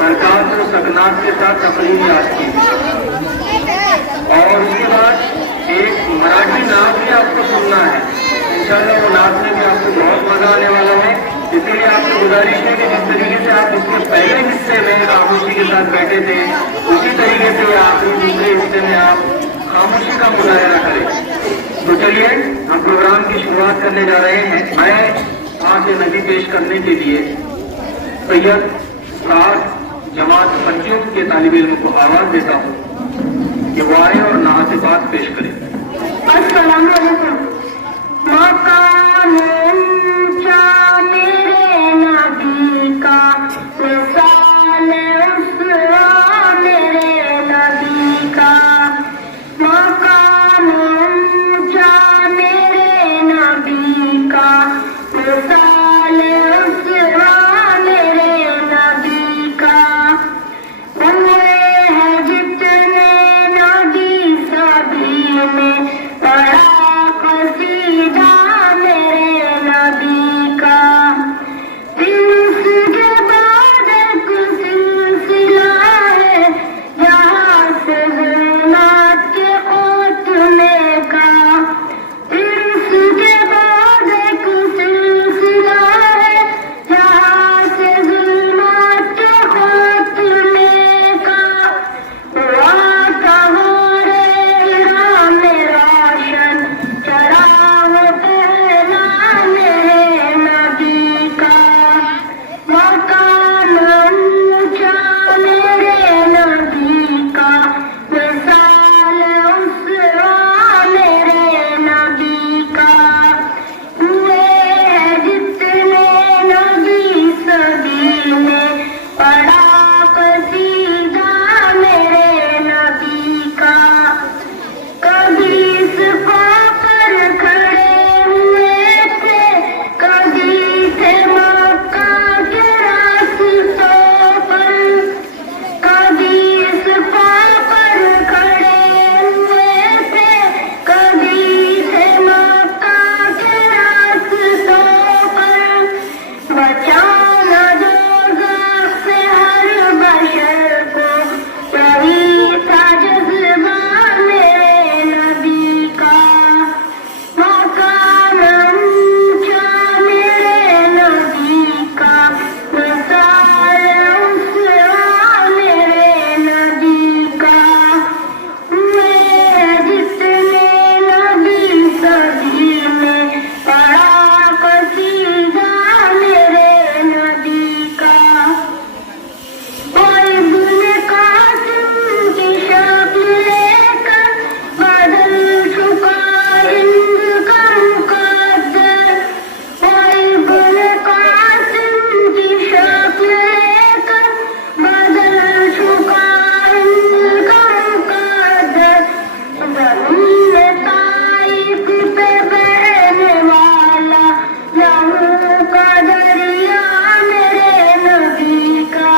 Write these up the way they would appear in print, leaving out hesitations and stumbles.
حرکات و سکنات کے ساتھ تقریر یاد کی اور اس کے بعد ایک مراٹھی نعت بھی آپ کو سننا ہے. انشاءاللہ وہ نعت میں بھی آپ کو بہت مزہ آنے والا ہے. اسی لیے آپ سے گزارش ہے کہ جس طریقے سے آپ اس کے پہلے حصے میں خاموشی کے ساتھ بیٹھے تھے اسی طریقے سے آپ دوسرے حصے میں آپ خاموشی کا مظاہرہ کریں. تو چلیے ہم پروگرام کی شروعات کرنے جا رہے ہیں. میں آج نبی پیش کرنے کے لیے سید سعد جماعت پنجم کے طالب علم کو آواز دیتا ہوں کہ وہ آئے اور نعت بات پیش کریں. السلام علیکم. مقام اونچا میرے نبی کا، وصال اسرا میرے نبی کا. مقام اونچا میرے نبی کا، وصال اسرا میرے نبی کا. ہوئے ہیں جتنے نبی سبھی میں بڑا قصیدہ میرے نبی کا. اس کے بعد ایک سلسلہ ہے جہاں سے ظلمات کے خاتمے کا. اس کے بعد ایک سلسلہ ہے جہاں سے ظلمات کے خاتمے کا. ہوا کہو رے رام روشن چراغ پہلا میرے نبی کا. مقام اونچا میرے نبی کا، وصال اسرا میرے نبی کا. ہوئے ہیں جتنے نبی سبھی میں بڑا قصیدہ میرے نبی کا. کبھی صفا پر کھڑے ہوئے تھے، کبھی تھے مکہ کے راستوں پر. کبھی صفا پر کھڑے ہوئے تھے، کبھی تھے مکہ کے راستوں پر. بچانا دوزخ سے ہر بشر کو، یہی تھا جذبہ میرے نبی کا. مقام اونچا میرے نبی کا، وصال اسرا میرے نبی کا. ہوئے ہیں جتنے نبی سبھی میں بڑا قصیدہ میرے نبی کا. کوئی ابن قاسم کی شکل لے کر بدل چکا ہند کا مقدر. کوئی ابن قاسم کی شکل لے کر بدل چکا ہند کا مقدر. زمین طائف پہ بہنے والا لہو کا دریا میرے نبی کا.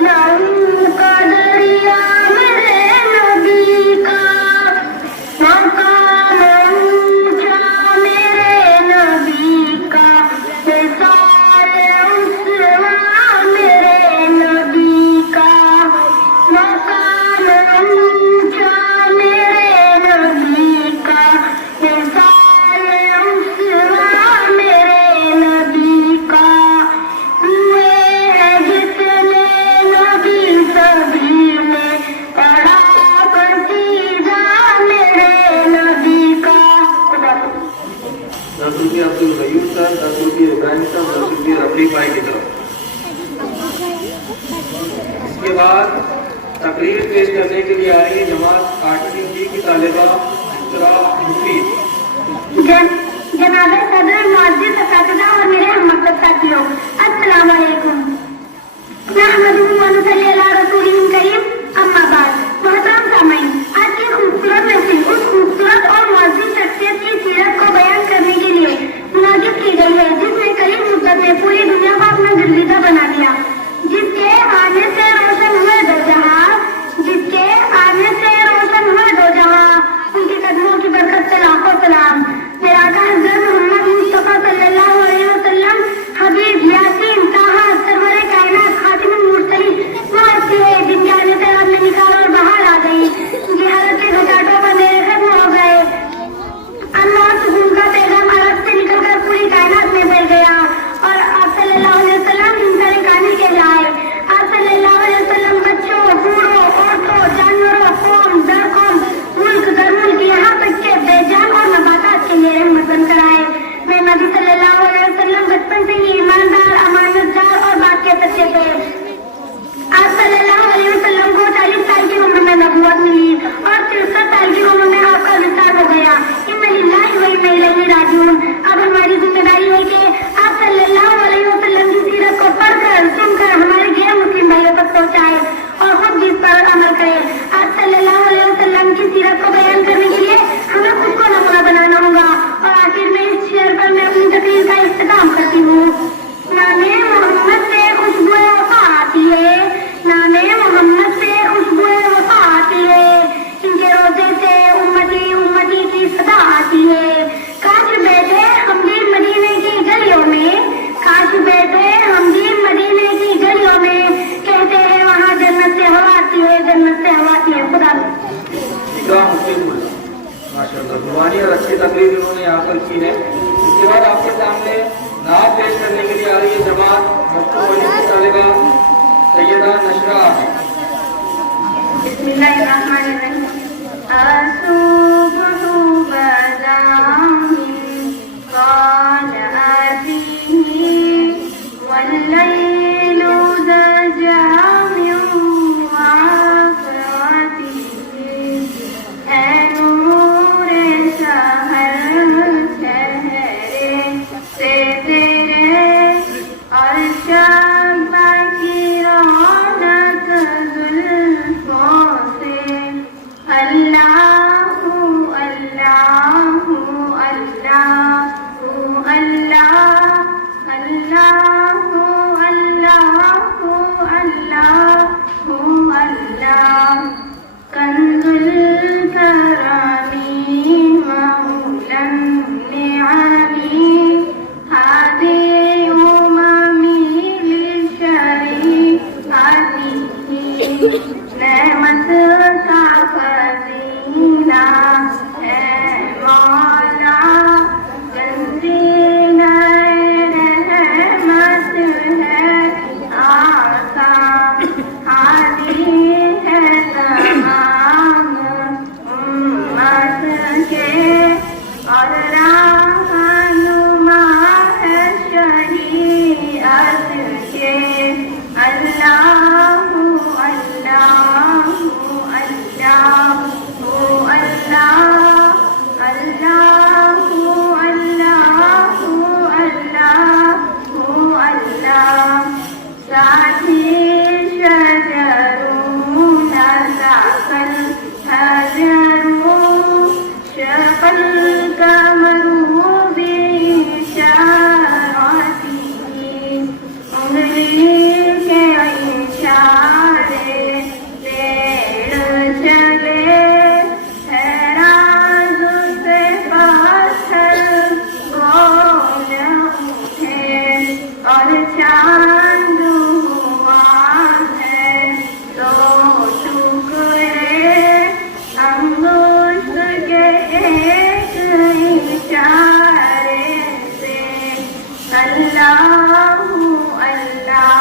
لہو کا دریا میرے نبی کا. مقام اونچا میرے نبی کا، وصال اسرا میرے نبی کا. مقام اونچا میرے نبی کا، وصال اسرا میرے نبی کا. ہوئے ہیں جتنے نبی سبھی میں بڑا قصیدہ میرے نبی کا. نصرالدین عبدالغیور صاحب، نصرالدین ابراہیم صاحب، نصرالدین رفیق بھائی کی طرف. اس کے بعد تقریر پیش کرنے کے لیے آئی جماعت 8ویں جی کی طالبہ اسرا مفید. جناب صدر، معزز اساتذہ اور میرے ہم مکتب ساتھیوں، السلام علیکم. نحمدہ و نصلی علی رسولہ الکریم، اما بعد. محترم سامعین، آج کی خوبصورت محفل اس خوبصورت اور معزز شخصیت کی سیرت کو بیان کرنے کے لیے منعقد کی گئی ہے جس نے قریب مدت میں پوری دنیا کو اپنا گرویدہ بنا دیا. جس کے آنے سے روشن ہوئے دو جہاں، جس کے آنے سے روشن ہوئے دو جہاں، ان کے قدموں کی برکت سے لاکھوں سلام. میرا آقا حضرت محمد مصطفیٰ صلی اللہ علیہ وسلم، حبیب یاسین طٰہٰ سرور الصبح بدا من طلعته والليل دجى من وعفرته اے نور سحر چہرے سے تیرے اور شب کی رونق زلفوں سے اللہ اللہ اللہ اللہ اللہ اللہ اللہ کنز الکرم مولا النعم هادي نعمت کا خزینہ ہے مولا تنزیل رحمت ہے آقا ہادی ہے تمام امت کے اور رہنما ہے شریعت کے اللہ ساتھی شجرون ذاکل حجرون شفل کمرو بشارتی انگلی کے اشارے پیڑ چلے حیران سے پتھر بول اٹھے اور چاند ہوا ہے تو ٹکڑے انگشت کے ایک اشارے سے اللہ اللہ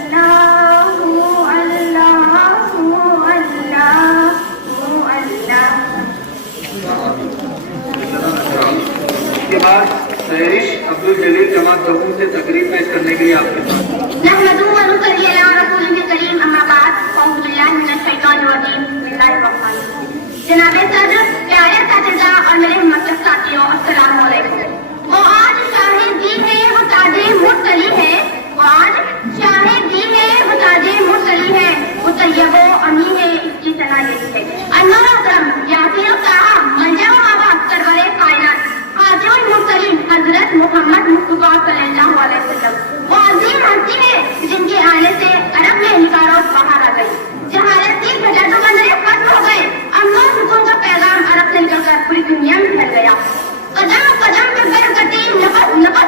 اللہ اللہ اس کے بعد سہرش عبدالجلیل جماعت دہوم سے تقریر پیش کرنے کے لیے آپ کے پاس نحمده ونصلي على رسوله الكريم اما بعد اعوذ بالله من الشیطان الرجیم بسم اللہ الرحمن الرحیم جناب صدر پیارے اساتذہ اور میرے مکتب ساتھیوں السلام علیکم وہ آج شاہد دی ہے وہ تاج مرسلی ہے وہ آج شاہد دی ہے وہ تاج مرسلی ہے وہ طیب و امی ہے اس کی ثنا یہی ہے انور اکرم یاسین صاحب منجا و آباد سرور کائنات خاتم المرسلین حضرت محمد مصطفیٰ صلی اللہ علیہ وسلم وہ عظیم ہستی ہے جن کے آنے سے عرب میں انکارات باہر آ گئی جہالت کی بجائے بندرے ختم ہو گئے امن و سکون کا پیغام عرب سے نکل کر پوری دنیا میں پھیل گیا قدم قدم پہ برکتی نفس نفس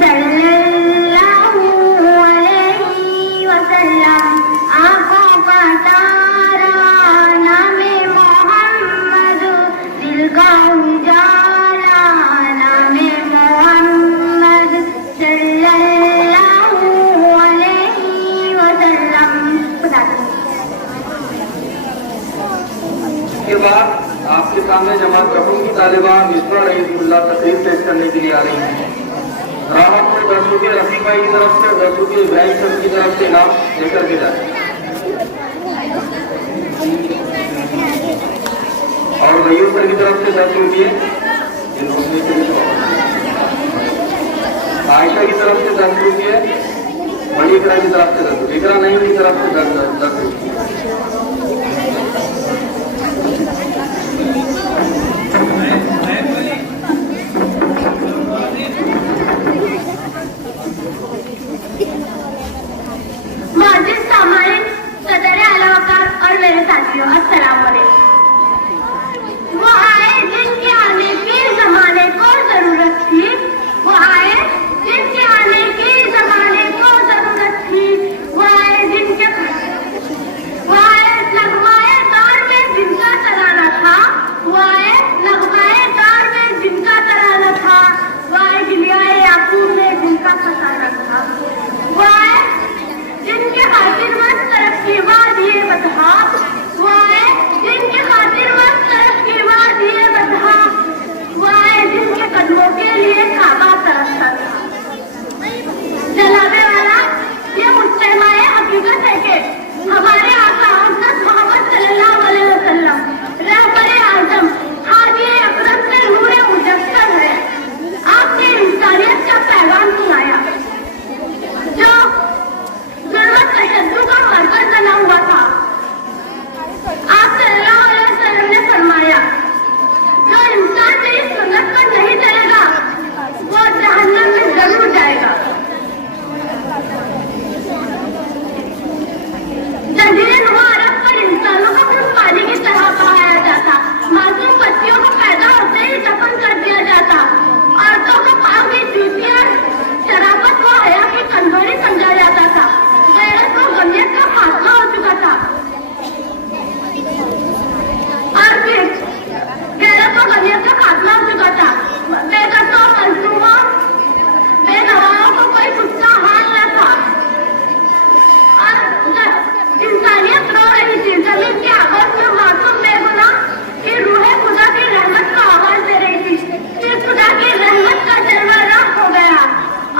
صلی اللہ علیہ وسلم آنکھوں کا تارا نام محمد دل کا اجالا نام محمد صلی اللہ علیہ وسلم. اس کے بعد آپ کے سامنے جماعت رقم کی طالبہ مصباح رحیم اللہ تقریر پیش کرنے کے لیے آ رہی ہیں. راحت کو 10 روپئے رفیق بھائی کی طرف سے 10 روپئے بھائی صاحب کی طرف سے انعام لے کر کے جائیں. اور بھائیوں سر کی طرف سے 10 روپئے عائشہ کی طرف سے 10 روپئے بڑی اقرا کی طرف سے 10 روپئے اقرا نہیں کی طرف سے 10 روپئے. معزز سامعین، صدر اعلیٰ وقار اور میرے ساتھیوں، السلام علیکم. وہ آئے جن کے آنے کی زمانے کو ضرورت تھی، وہ آئے جن کے آنے کی زمانے کو ضرورت تھی، وہ آئے جن کے لغمائے دار میں جن کا ترانہ تھا، وہ آئے لغمائے دار میں جن کا ترانہ تھا، وہ آئے گلیائے یعقوب میں جن کا فسانہ تھا، وہ آئے جن کے خاطر مست ترقی وادی بتہا، وہ آئے جن کے خاطر مست ترقی وادی بتہا، وہ آئے جن کے قدموں کے لیے کعبہ ترستا تھا. جناب والا، یہ مجتمع حقیقت ہے کہ ہمارے آقا حضرت محمد صلی اللہ علیہ وسلم رہبر اعظم حاجی اکرم سے نور مجسم ہے. آپ نے انسانیت کا پیغام سنایا جو ضرورت تشدد کا مرکز بنا ہوا تھا. آپ صلی اللہ علیہ وسلم نے فرمایا جو انسان میری سنت پر نہیں چلے گا وہ جہنم میں ضرور جائے گا. جزیرے نما عرب پر انسانوں کو خود پانی کی طرح بہایا جاتا، معصوم بچیوں کو پیدا ہوتے ہی دفن کر دیا جاتا، عورتوں کو پاؤں کی جوتیاں شرافت و حیا کی کمزوری سمجھا جاتا تھا، غیرت و غمیت کا خاتمہ ہو چکا تھا. اور پھر غیرت و غمیت کا خاتمہ ہو چکا تھا. بے قصوں مظلوموں بے نواؤں کو کوئی غصہ حال نہ تھا اور انسانیت رو رہی تھی. زمین کے آغاز میں معصوم بے گناہ کی روح خدا کی رحمت کا آواز دے رہی تھی. پھر خدا کی رحمت کا جلوہ راہ ہو گیا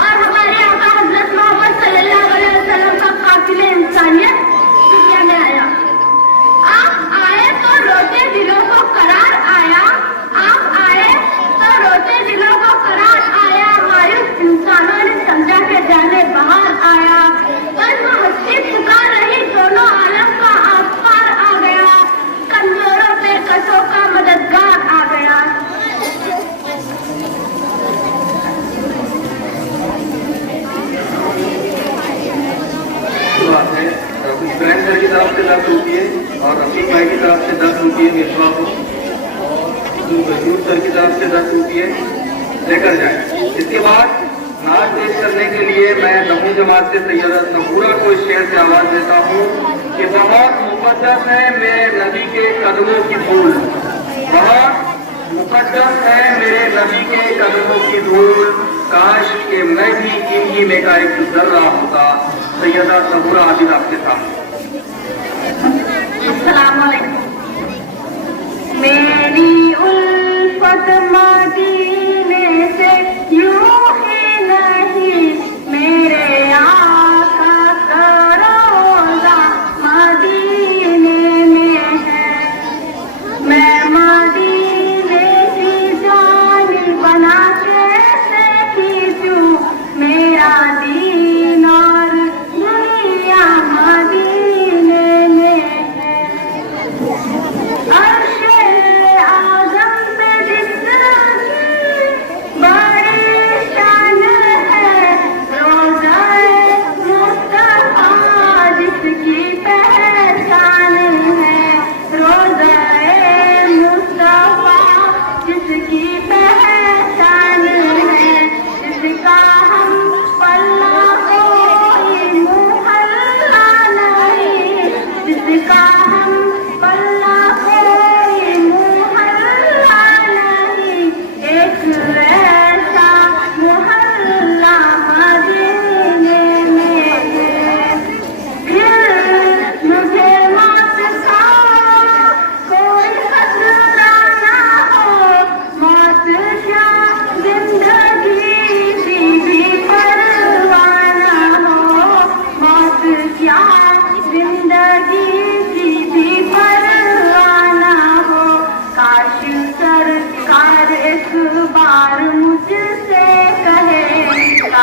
اور ہمارے آقا حضرت محمد صلی اللہ علیہ وسلم کا قافلہ انسانیت دنیا میں آیا. آپ آئے تو روتے دلوں کو قرار آیا، آپ آئے تو روتے دلوں کو قرار آیا. مایوس انسانوں نے سمجھا کہ جانے باہر آیا، بس وہ ہستی پکار رہی دونوں عالم کا آسپار آ گیا، کمزوروں پہ کسوں کا مددگار آ گیا. بات ہے فرینڈ سر کی طرف سے 10 روپئے اور رفیق بھائی کی طرف سے 10 روپئے مصباح کو اور بشیر سر کی طرف سے 10 روپئے لے کر جائیں. اس کے بعد نعت پیش کرنے کے لیے میں دمو جماعت سے سید نبورہ کو اس شعر سے آواز دیتا ہوں کہ بہت مقدس ہے میرے نبی کے قدموں کی دھول، بہت مقدس ہے میرے نبی کے قدموں کی دھول، کاش کہ میں بھی انہی میں کا ایک ذرہ ہوتا. سیدہ نبورہ عابد آپ کے سامنے. السلام علیکم. میری الفت مدینے سے یوں ہی نہیں، میرے آقا کا روضہ مدینے میں ہے. میں مدینے کی جانی بنا کیسے کھینچوں، میرا دین اور دنیا مدینے میں ہے. عرش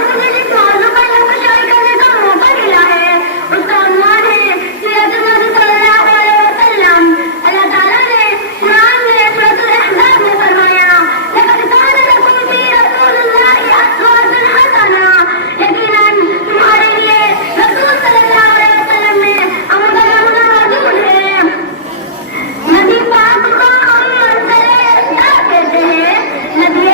آج مجھے جس موضوع پر لفظ شائع کرنے کا موقع ملا ہے اس کا عنوان ہے سیرت النبی صلی اللہ علیہ وسلم۔ اللہ تعالیٰ نے قرآن میں سورۃ الاحزاب میں فرمایا لقد کان لکم فی رسول اللہ اسوۃ حسنہ، یقیناً تمہارے لیے رسول صلی اللہ علیہ وسلم میں عمدہ نمونہ موجود ہے۔ نبی پاک کو ہم مرسل اصغر کہتے ہیں، نبی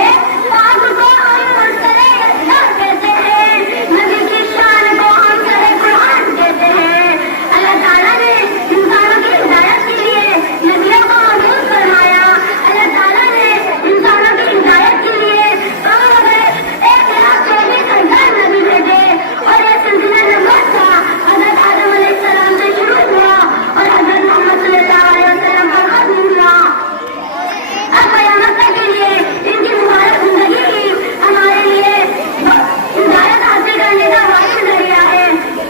پاک کو ہم مرسل اصغر کہتے ہیں، نبی کی شان کو ہم سر قرآن کہتے ہیں۔ اللہ تعالیٰ نے انسانوں کی ہدایت کے لیے نبیوں کو مبعوث فرمایا۔ اللہ تعالیٰ نے انسانوں کی ہدایت کے لیے 1,24,000 نبی بھیجے اور یہ سلسلہ نبوت کا حضرت آدم علیہ السلام سے شروع ہوا اور حضرت محمد صلی اللہ علیہ وسلم پر ختم ہوا۔ اب قیامت تک کے لیے ان کی مبارک زندگی ہی ہمارے لیے ہدایت حاصل کرنے کا واحد ذریعہ ہے۔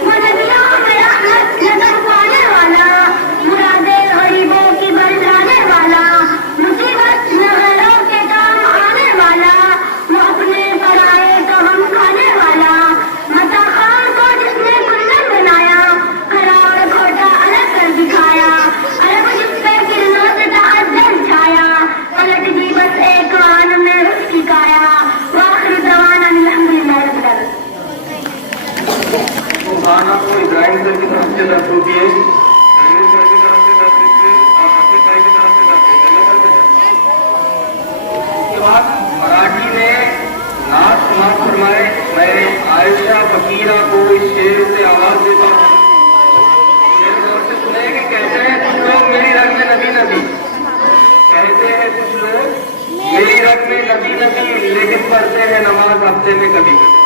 وہ نبیوں میں رحمت نظر پانے والا، مرادیں غریبوں کی بردانے والا، مصیبت نہ غیروں کے کام آنے والا، وہ اپنے پر آئے تو ہم کھانے والا، متا خان کو جس نے کلن بنایا، کھڑا اور کھوٹا الگ کر دکھایا، الگ جس پہ کرنوں سے تعجب چھایا، پلٹ دی بس ایک آن میں اس کی کایا۔ وآخر دعوانا الحمدللہ رب العالمین۔ تو گانا کو ابراہیم سر کی طرف سے 10 روپیے، جمیل سر کی طرف سے 10 روپیے اور حافظ بھائی کی طرف سے 10 روپیے۔ اس کے بعد مراٹھی میں نعت سماعت فرمائے۔ میں عائشہ فقیرہ کو اس شعر سے آواز دیتا ہوں، شعر غور سے سنیں کہ کہتے ہیں کچھ لوگ میری رگ میں نبی نبی، کہتے ہیں کچھ لوگ میری رگ میں نبی نبی، لیکن پڑھتے ہیں نماز ہفتے میں کبھی کبھی۔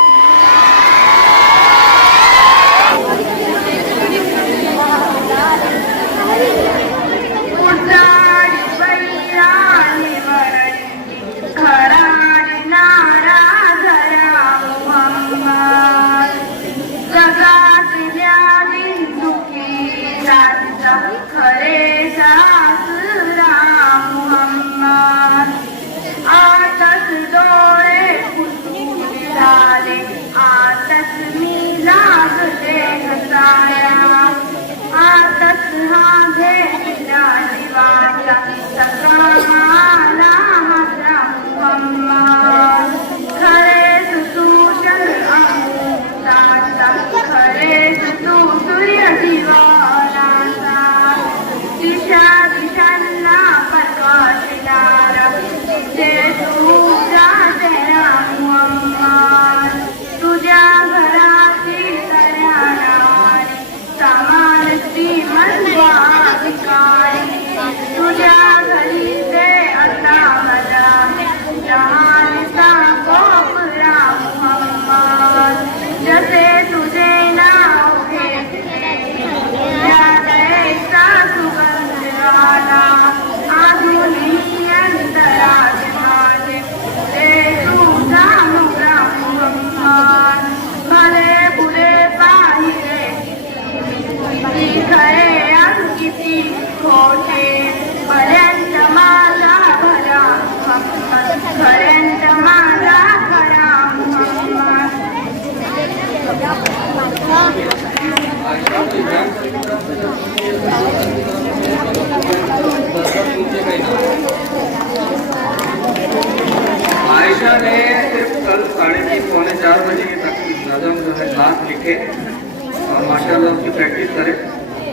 عائشہ نے صرف کل 3:30 پونے 4 بجے تک نظم جو ہے نعت لکھے اور ماشاءاللہ اس کی پریکٹس کرے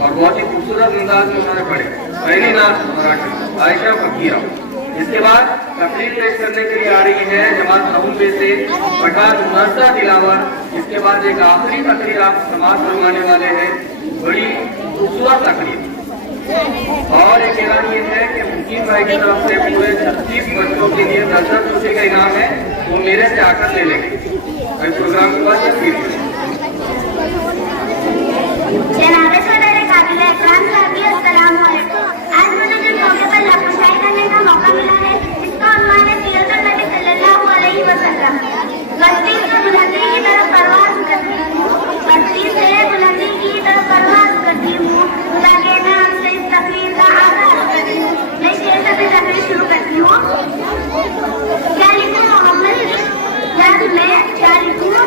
اور بہت ہی خوبصورت انداز میں انہوں نے پڑھے۔ پہلی نعت مراٹھی عائشہ فقیرہ۔ اس کے بعد تقریر پیش کرنے کے لیے آ رہی ہے جماعت ابوبے سے پٹھان مرزا دلاور۔ اس کے بعد ایک آخری تقریر آپ سماعت فرمانے والے ہیں، بڑی خوبصورت تقریر، اور ایک اعلان یہ ہے کہ مقیم بھائی کی طرف سے پورے 36 بچوں کے لیے 10 روپے کا انعام ہے، وہ میرے سے آ کر لے لیں گے۔ اس پروگرام کے بعد تقریر جناب صدر قابل احترام صاحبی السلام علیکم۔ آج مجھے جس موقع پر لفظ شائع کرنے کا موقع ملا ہے اس کا عنوان ہے سیرت النبی صلی اللہ علیہ وسلم۔ بستی سے بلندی کی طرف پرواز کرتی ہوں، بستی سے بلندی کی طرف پرواز کرتی ہوں تاکہ میں ہم سے اس تقریر کا آغاز کرتی ہوں۔ میں شعر سے تقریر شروع کرتی ہوں۔ کیا لکھوں محمد، یا میں کیا لکھوں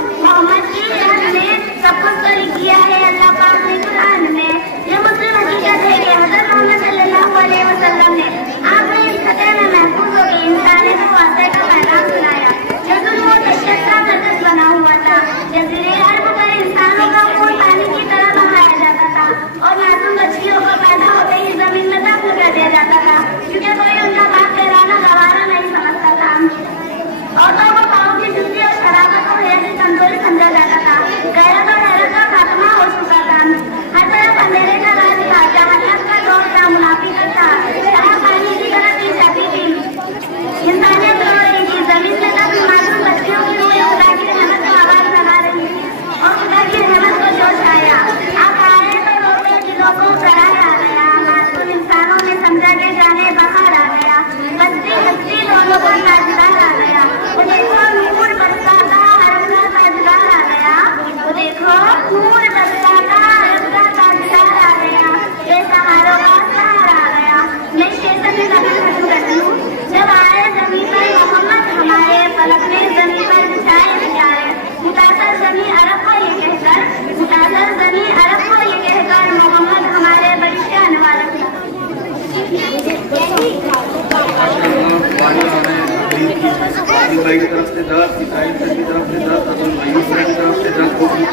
بھائی کی طرف سے 10, اسماعیل سر کی طرف سے 10, عبد الغیوب سر کی طرف سے 10 روپیے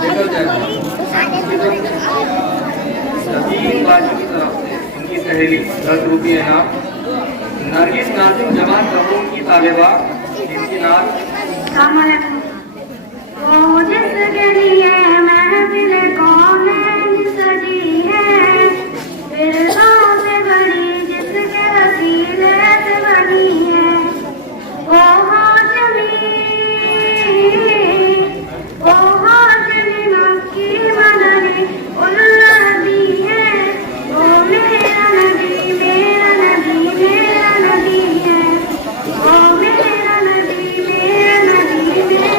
نکل جائے گا. نظیم باجی کی طرف سے ان کی سہیلی 10 روپیے انعام. نرگس ناظم جوان رحوم کی طالبہ جن کی نام السلام علیکم. وہ جس کے لیے محفل کونین سجی ہے, فردوں سے بڑی جس کے وسیلے سے بنی ہے, وہ ہاشمی مکی مدنی النبی ہے, وہ میرا نبی میرا نبی میرا نبی ہے, وہ میرا نبی میرا نبی میرا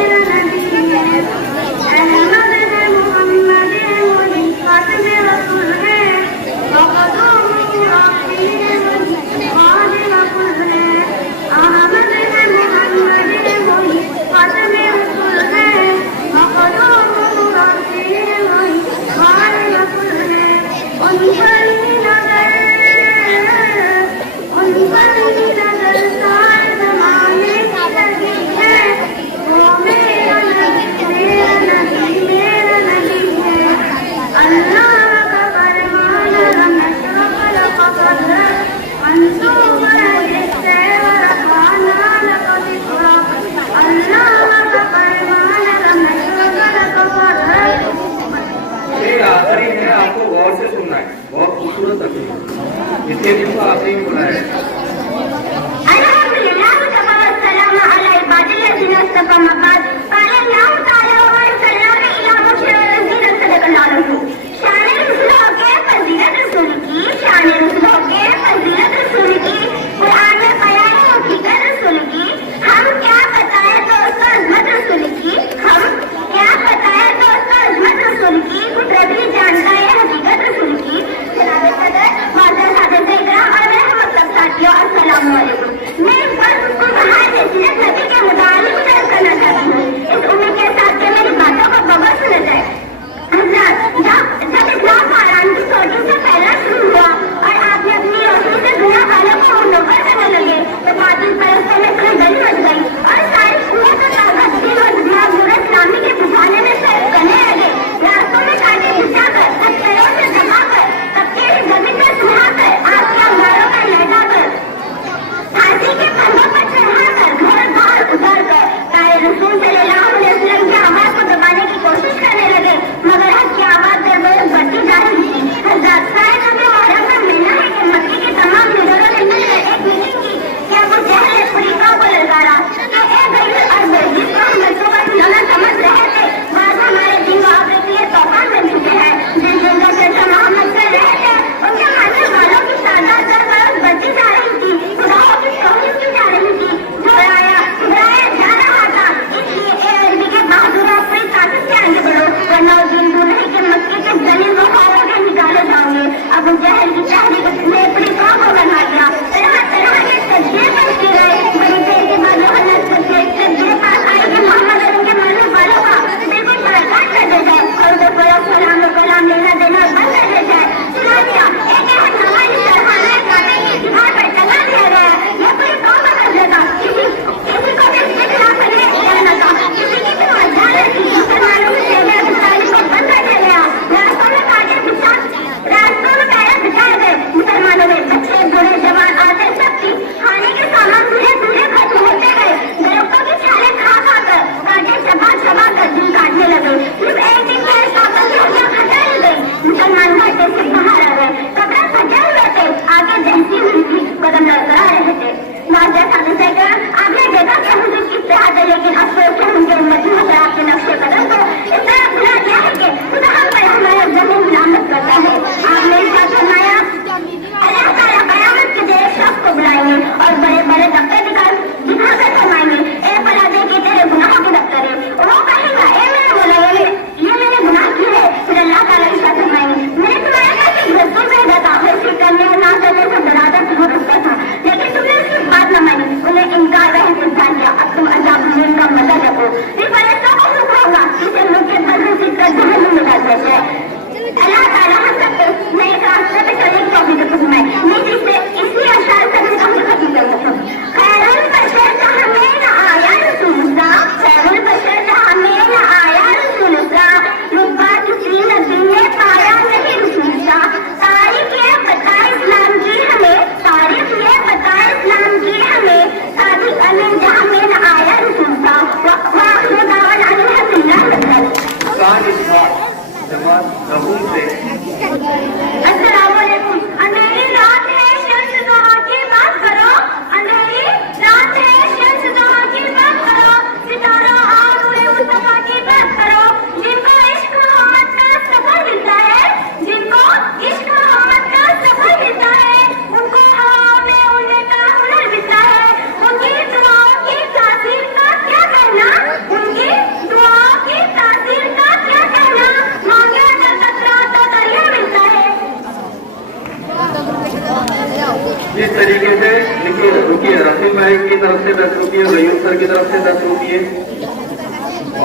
طرف سے 10 روپیے, غیور سر کی طرف سے 10 روپیے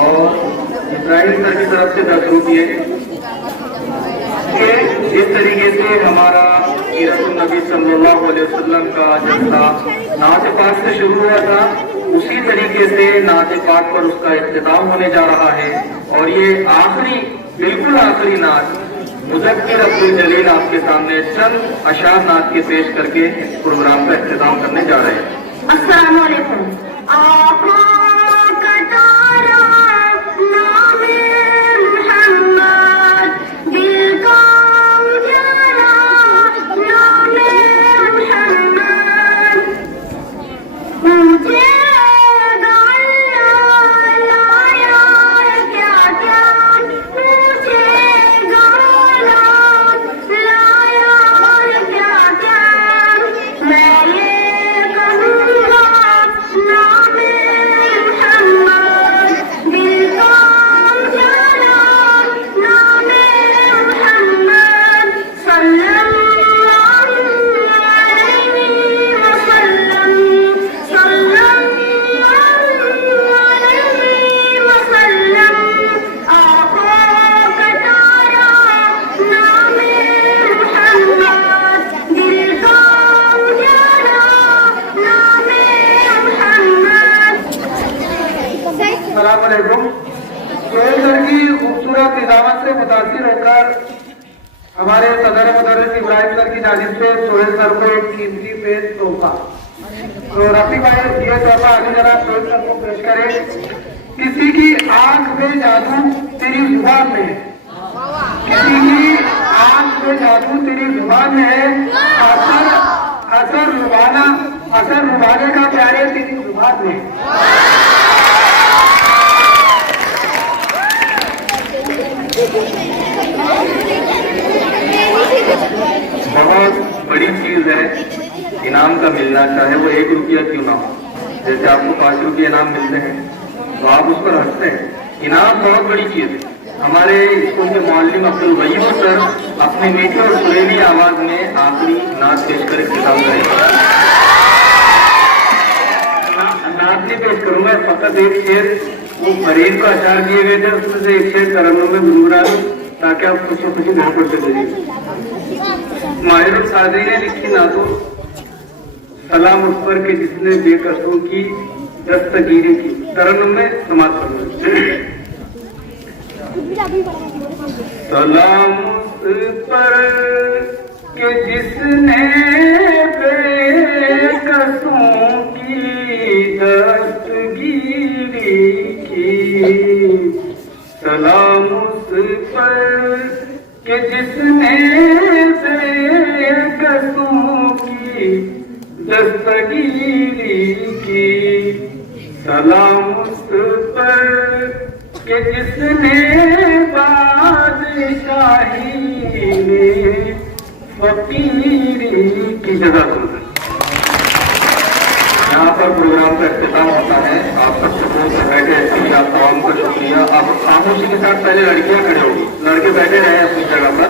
اور اسرائیل سر کی طرف سے 10 روپیے. کہ جس طریقے سے ہمارا سیرت النبی صلی اللہ علیہ وسلم کا جلسہ نعت پاک سے شروع ہوا تھا, اسی طریقے سے نعت پاک پر اس کا اختتام ہونے جا رہا ہے. اور یہ آخری, بالکل آخری نعت مذکر عبدالجلیل آپ کے سامنے چند اشعار نعت کے پیش کر کے اس پروگرام کا اختتام کرنے جا رہے ہیں. السلام علیکم. السلام علیکم. سہیل سر کی خوبصورت نظامت سے متاثر ہو کر ہمارے صدر مدرس ابراہیم سر کی جانب سے سہیل سر کو ایک قیمتی پیش تحفہ. تو رفیع بھائی یہ تحفہ آگے جناب سہیل سر کو پیش کریں. کسی کی آنکھ میں جادو تیری زبان میں ہے, کسی کی آنکھ میں جادو تیری زبان میں ہے, اثر لبانے کا پیارے تیری زبان میں ہے. بہت بڑی چیز ہے انعام کا ملنا, چاہے وہ 1 روپیہ کیوں نہ ہو. جیسے آپ کو 5 روپیے انعام ملتے ہیں تو آپ اس پر ہنستے ہیں. انعام بہت بڑی چیز ہے. ہمارے اسکول کے معلم عبدالغیور سر اپنی میٹھی اور سریلی آواز میں آخری نعت پیش کر اختتام کریں گے. نعت نہیں پیش کروں گا, فقط ایک شعر وہ فرید کو اشعار دیے گئے تھے, اس میں سے ایک شعر ترنم میں گنگنا دوں تاکہ آپ خوشی خوشی گھر پڑ سکیں. ماہر الصادری نے لکھی نعتوں سلام اس پر کہ جس نے بے قصوں کی دستگیری کی. ترنم میں سماعت کروں. سلام اس پر کہ جس نے بے قصوں کی دستگیری کی. سلام اس پر کہ جس نے بے قصوں کی دستگیری کی. سلام اس پر کہ جس نے بادشاہی میں فقیری کی. جزاک اللہ. یہاں پر پروگرام کا اختتام ہوتا ہے. آپ سب سے بہت بیٹھے ایسے آپ تمام کا شکریہ. آپ خاموشی کے ساتھ پہلے لڑکیاں کھڑے ہوگی, لڑکے بیٹھے رہے اپنی جگہ پر.